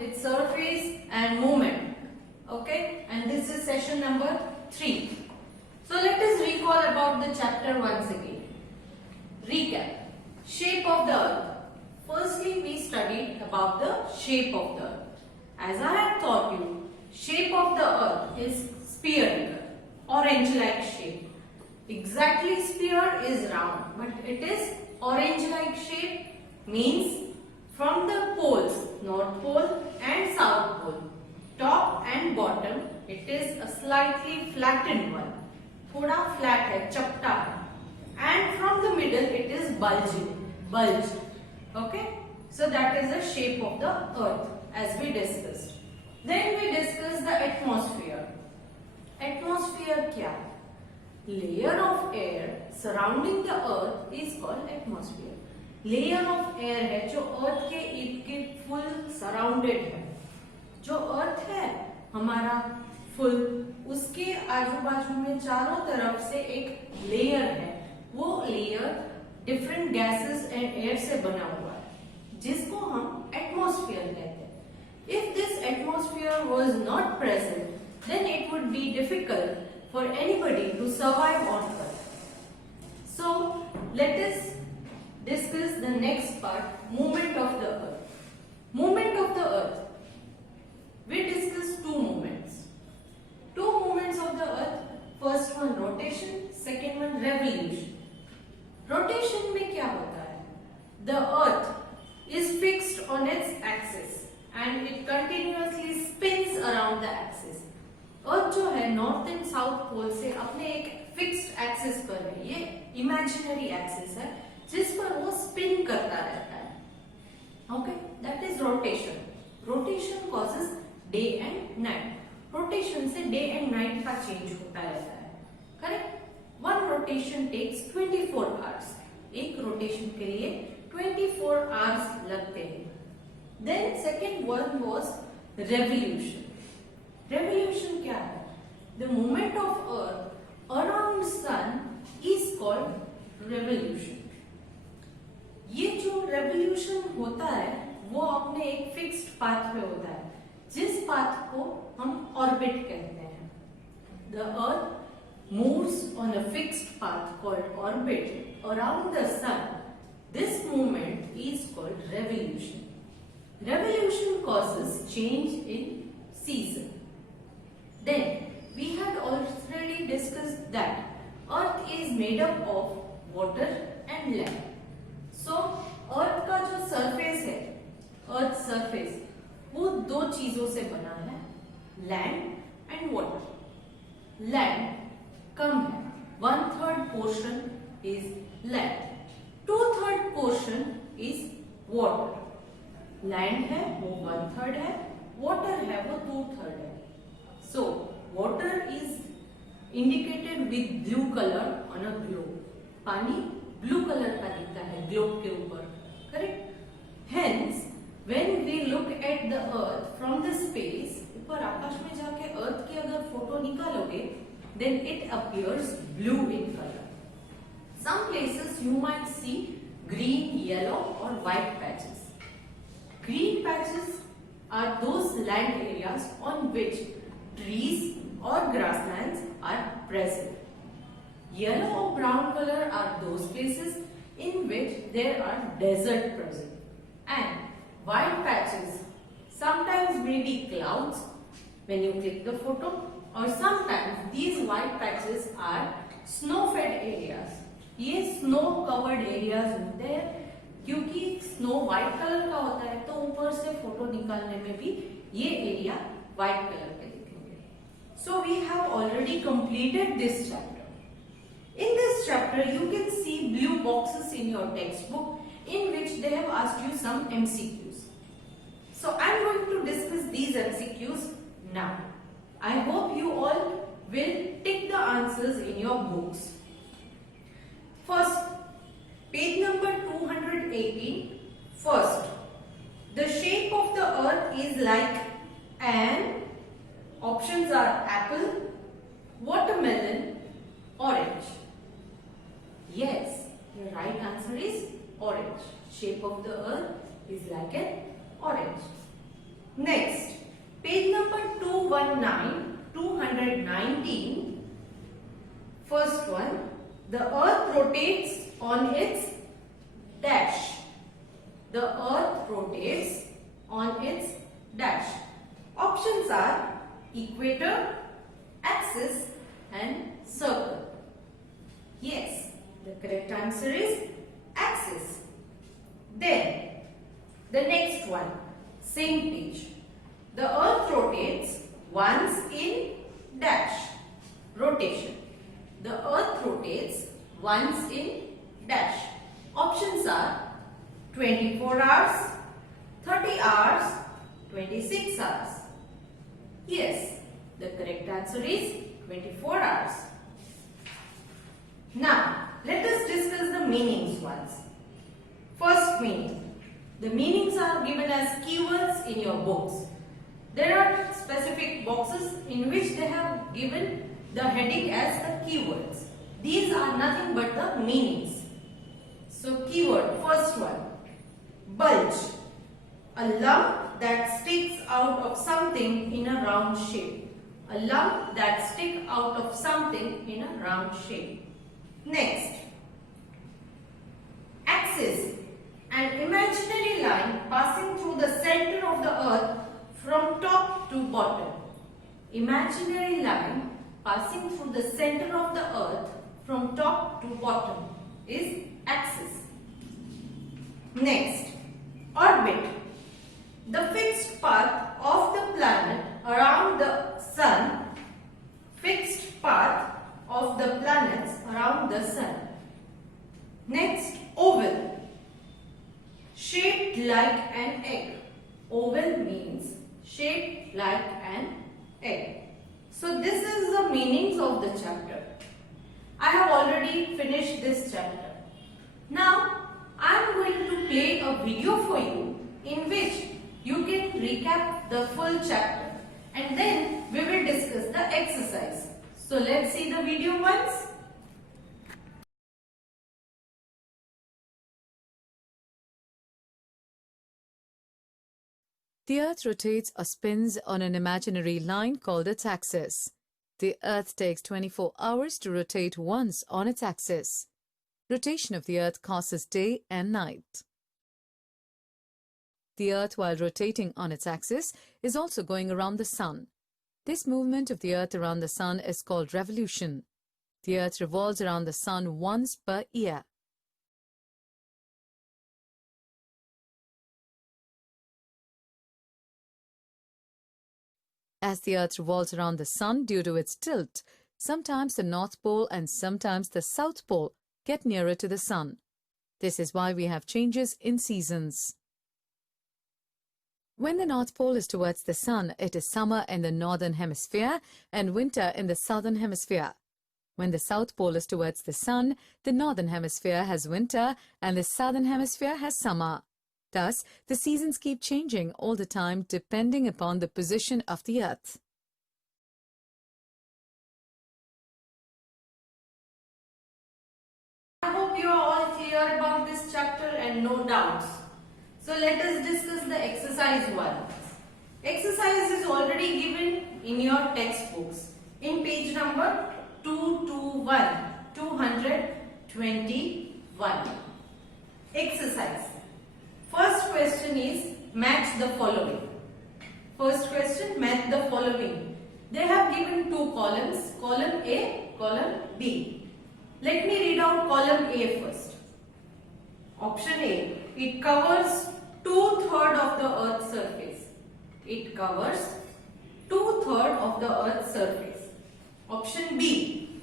its surface and movement. Okay, and this is session number 3. So let us recall about the chapter once again. Recap. Shape of the earth. Firstly, we studied about the shape of the earth. As I had taught you, shape of the earth is spherical, orange-like shape. Exactly sphere is round, but it is orange-like shape, means from the poles, North Pole and South Pole, top and bottom, it is a slightly flattened one. थोड़ा flat है, चपटा है. And from the middle, it is bulged. Okay? So that is the shape of the earth as we discussed. Then we discussed the atmosphere. Atmosphere क्या है? Layer of air surrounding the earth is called atmosphere. Layer of air है जो earth के इर्द गिर्द full surrounded है. जो earth है हमारा full, उसके आजू बाजू में चारों तरफ से एक layer है. वो layer different gases and air से बना हुआ है, जिसको हम atmosphere कहते हैं. If this atmosphere was not present, then it would be difficult for anybody to survive on earth. So let us discuss the next part, movement of the earth. Movement of the earth. We discussed two movements. Two movements of the earth. First one rotation, second one revolution. Rotation में क्या होता है? The earth is fixed on its axis and it continuously spins around the axis. अर्थ जो है north and south pole से अपने एक fixed axis पर है. ये इमेजिनरी एक्सिस है जिस पर वो स्पिन करता रहता है. Okay, that is rotation. Rotation causes day and night. Rotation से डे एंड नाइट का चेंज होता रहता है. Correct. One rotation takes 24 hours. एक रोटेशन के लिए 24 आवर्स लगते हैं. Then second one was revolution. Revolution क्या है? The movement of Earth around Sun is called revolution. ये जो revolution होता है वो अपने एक fixed path पे होता है, जिस path को हम orbit कहते हैं. The Earth moves on a fixed path called orbit around the Sun. This movement is called revolution. Revolution causes change in season. Then we had already discussed that Earth is made up of water and land. So Earth का जो surface है, Earth surface, वो दो चीजों से बना है, land and water. Land कम है, 1/3 portion is land, 2/3 portion is water. Land है वो 1/3 है, water है वो 2/3 है. So, water is indicated with blue color on a globe. पानी blue color का दिखता है globe के ऊपर. Correct? Hence, when we look at the earth from the space, ऊपर आकाश में जाके earth की अगर फोटो निकालोगे, then it appears blue in color. Some places you might see green, yellow or white patches. Green patches are those land areas on which trees or grasslands are present. Yellow or brown color are those places in which there are desert present. And white patches sometimes may be clouds when you click the photo, or sometimes these white patches are snow-fed areas. ये snow covered areas होते हैं क्योंकि snow white color का होता है, तो ऊपर से फोटो निकालने में भी ये एरिया white color के. So we have already completed this chapter. In this chapter you can see blue boxes in your textbook in which they have asked you some MCQs. So I am going to discuss these MCQs now. I hope you all will tick the answers in your books. First, page number 218. First, the shape of the earth is like an. Options are apple, watermelon, orange. Yes, the right answer is orange. Shape of the earth is like an orange. Next, page number 219, 219. First one, the earth rotates on its dash. The earth rotates on its dash. Options are equator, axis and circle. Yes, the correct answer is axis. Then, the next one, same page. The earth rotates once in dash. Rotation. The earth rotates once in dash. Options are 24 hours, 30 hours, 26 hours. Yes, the correct answer is 24 hours. Now, let us discuss the meanings once. First meaning. The meanings are given as keywords in your books. There are specific boxes in which they have given the heading as the keywords. These are nothing but the meanings. So, keyword, first one, bulge. A lump that sticks out of something in a round shape. A lump that sticks out of something in a round shape. Next, axis. An imaginary line passing through the center of the earth from top to bottom. Imaginary line passing through the center of the earth from top to bottom is axis. Next, orbit. The fixed path of the planet around the sun. Fixed path of the planets around the sun. Next, oval. Shaped like an egg. Oval means shaped like an egg. So this is the meanings of the chapter. I have already finished this chapter. Now I am going to play a video for you in which you can recap the full chapter and then we will discuss the exercise. So let's see the video once. The Earth rotates or spins on an imaginary line called its axis. The Earth takes 24 hours to rotate once on its axis. Rotation of the Earth causes day and night. The Earth, while rotating on its axis, is also going around the Sun. This movement of the Earth around the Sun is called revolution. The Earth revolves around the Sun once per year. As the Earth revolves around the Sun due to its tilt, sometimes the North Pole and sometimes the South Pole get nearer to the Sun. This is why we have changes in seasons. When the North Pole is towards the Sun, it is summer in the Northern Hemisphere and winter in the Southern Hemisphere. When the South Pole is towards the Sun, the Northern Hemisphere has winter and the Southern Hemisphere has summer. Thus, the seasons keep changing all the time depending upon the position of the Earth. I hope you are all clear about this chapter and no doubts. So let us discuss the exercise 1. Exercise is already given in your textbooks in page number 221. Exercise. First question is match the following. First question, match the following. They have given two columns, column A, column B. Let me read out column A first. Option A, it covers 2/3 of the Earth's surface. It covers 2/3 of the Earth's surface. Option B,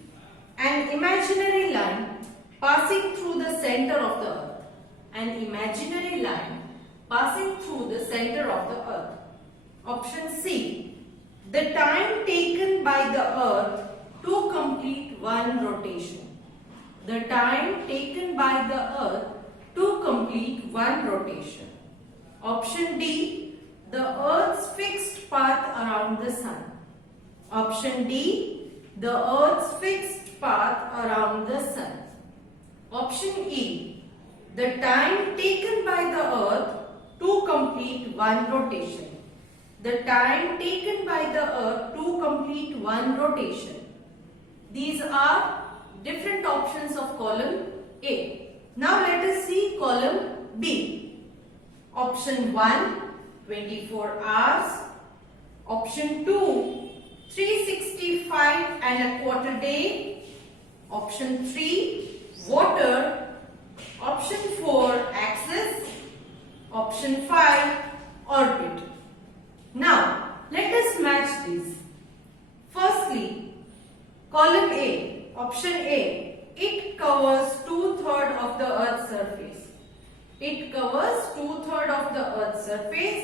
an imaginary line passing through the center of the Earth. An imaginary line passing through the center of the Earth. Option C, the time taken by the Earth to complete one rotation. The time taken by the Earth to complete one rotation. Option D, the Earth's fixed path around the Sun. Option D, the Earth's fixed path around the Sun. Option E, the time taken by the Earth to complete one rotation. the time taken by the earth to complete one rotation. These are different options of column A. Now let us see column B. Option 1, 24 hours. Option 2, 365 and a quarter day. Option 3, water. Option 4, axis. Option 5, orbit. Now, let us match these. Firstly, column A, option A, it covers 2/3 of the Earth's surface. It covers 2/3 of the Earth's surface.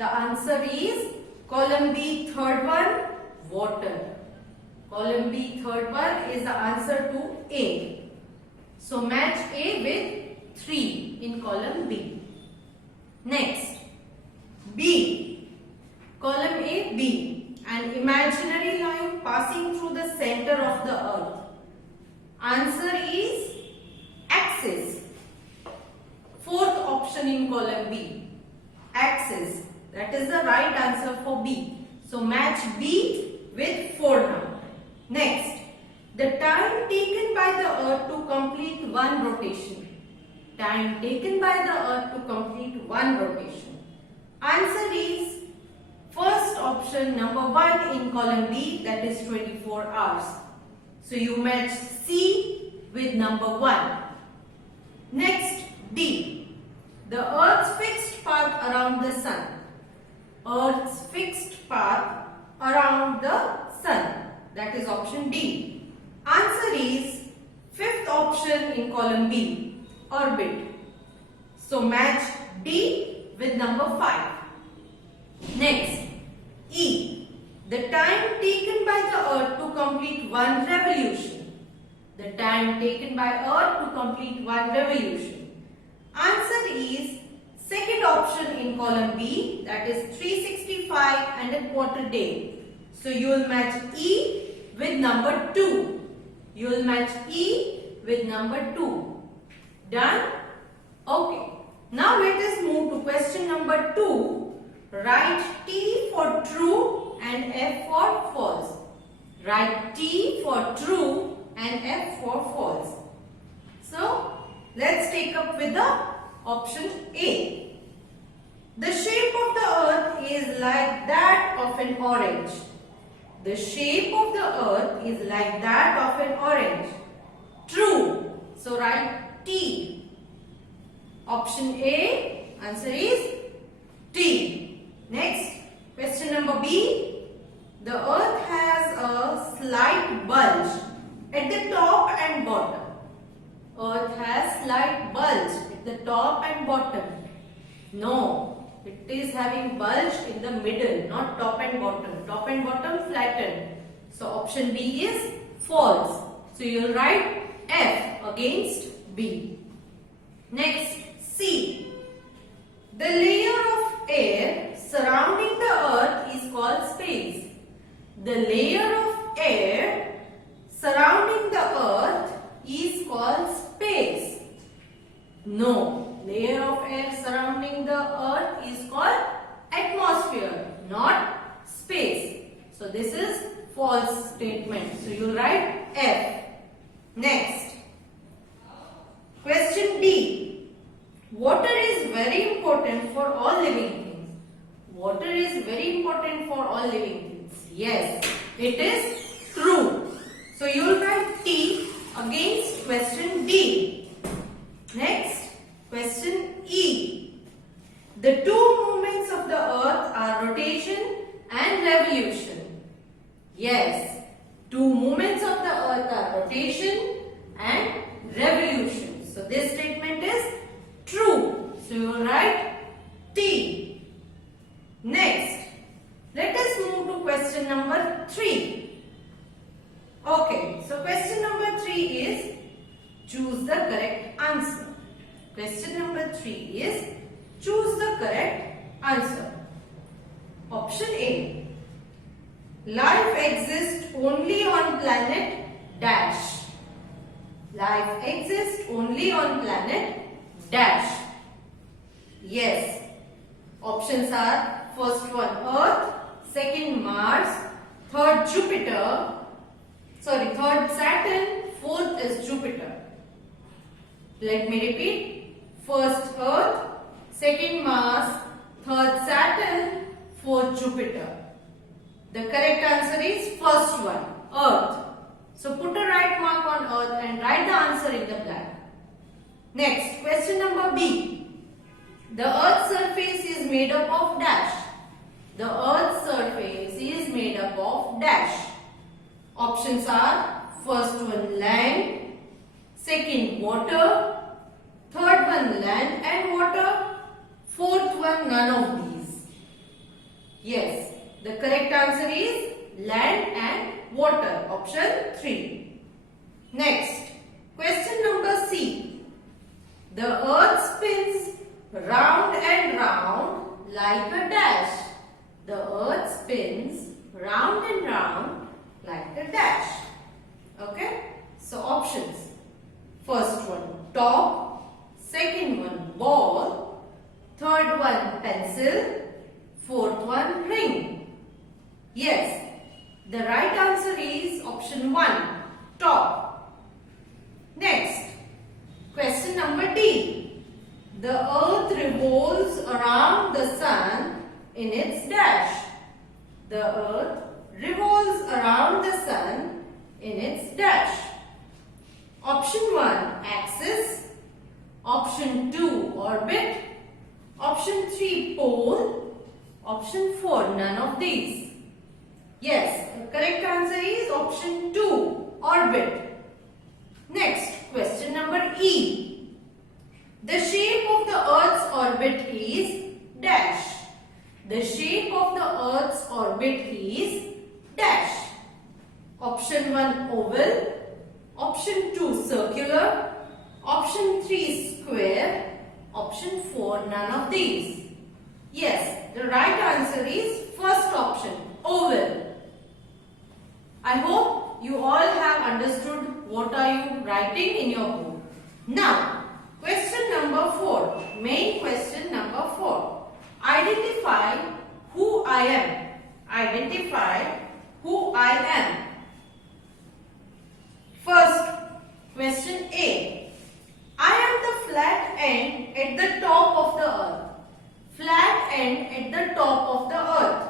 The answer is column B, third one, water. Column B, third one is the answer to A. So match A with 3 in column B. Next, B. Column A, B. An imaginary line passing through the center of the earth. Answer is axis. Fourth option in column B. Axis. That is the right answer for B. So match B with 4 now. Next, the time taken by the earth to complete one rotation. Time taken by the earth to complete one rotation. Answer is first option, number 1 in column B, that is 24 hours. So you match C with number 1. Next, D. The earth's fixed path around the sun. Earth's fixed path around the sun. That is option D. Answer is fifth option in column B, orbit. So match D with number 5. Next, E. The time taken by the earth to complete one revolution. The time taken by earth to complete one revolution. Answer is second option in column B, that is 365 and a quarter day. So you will match E with number 2. You will match E with number 2. Done? Okay. Now let us move to question number 2. Write T for true and F for false. Write T for true and F for false. So let's take up with the option A. The shape of the earth is like that of an orange. The shape of the earth is like that of an orange. True. So write T. Option A, answer is T. Next, question number B. The earth has a slight bulge at the top and bottom. Earth has slight bulge at the top and bottom. No, it is having bulge in the middle, not top and bottom. Top and bottom flattened. So option B is false. So you will write F against B. Next, C. The layer of air surrounding the earth is called space. The layer of air surrounding the earth is called space. No, layer of air surrounding the earth is called atmosphere, not space. So this is false statement. So you write F. Next, question D. Water is very important for all living things. Water is very important for all living things. Yes, it is true. So you will write T against question D. Next, question E. The two movements of the earth are rotation and revolution. Yes, two movements of the earth are rotation and revolution. So this statement is true. So you will write T. Next, let us move to question number 3. Okay, so question number 3 is choose the correct answer. Question number 3 is choose the correct answer. Option A. Life exists only on planet dash. Life exists only on planet dash. Yes. Options are first one Earth, second Mars, third third Saturn, fourth is Jupiter. Let me repeat. First Earth, second Mars, third Saturn, fourth Jupiter. The correct answer is first one, Earth. So put a right mark on Earth and write the answer in the blank. Next, question number B. The Earth's surface is made up of dash. The Earth's surface is made up of dash. Options are first one land, second water, third one land and water, fourth one none of these. Yes, the correct answer is land and water. Option 3. Next, question number C. The Earth spins round and round like a dash. The Earth spins round and round like a dash. Okay? So options. First one top, second one ball, third one pencil, fourth one ring. Yes, the right answer is option 1, top. Next, question number D. The Earth revolves around the Sun in its dash. The Earth revolves around the Sun in its dash. Option 1, axis. Option 2, orbit. Option 3, pole. Option 4, none of these. Yes, the correct answer is option 2, orbit. Next, question number E. The shape of the Earth's orbit is dash. The shape of the Earth's orbit is dash. Option 1, oval. Option 2, circular. Option 3, square. Option 4, none of these. Yes, the right answer is first option, oval. I hope you all have understood what are you writing in your book. Now, question number 4, main question number 4. Identify who I am. Identify who I am. First, question A. I am the flat end at the top of the earth. Flat end at the top of the earth.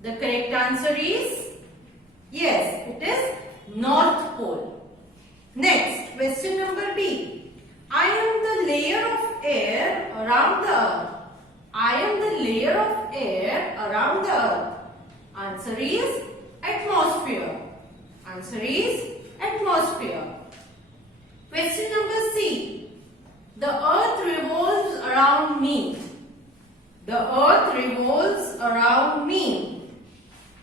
The correct answer is yes, it is North Pole. Next, question number B. I am the layer of air around the earth. I am the layer of air around the earth. Answer is atmosphere. Answer is atmosphere. Question number C. The earth revolves around me. The earth revolves around me.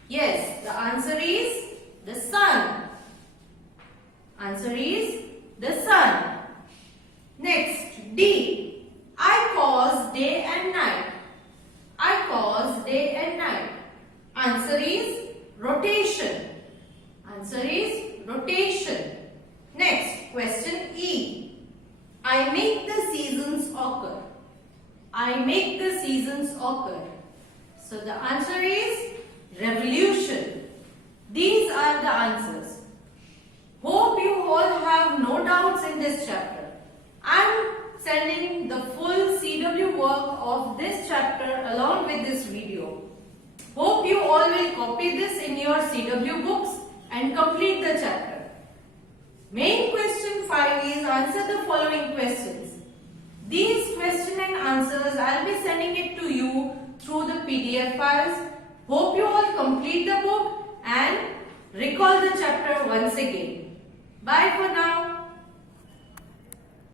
Yes, the answer is the sun. Answer is the sun. Next, D. I cause day and night. I cause day and night. Answer is rotation. Answer is rotation. Next, question E. I make the seasons occur. I make the seasons occur. So the answer is revolution. These are the answers. Hope you all have no doubts in this chapter. I am sending the full CW work of this chapter along with this video. Hope you all will copy this in your CW books and complete the chapter. Main question 5 is answer the following questions. These question and answers I will be sending it to you through the PDF files. Hope you all complete the book and recall the chapter once again. Bye for now.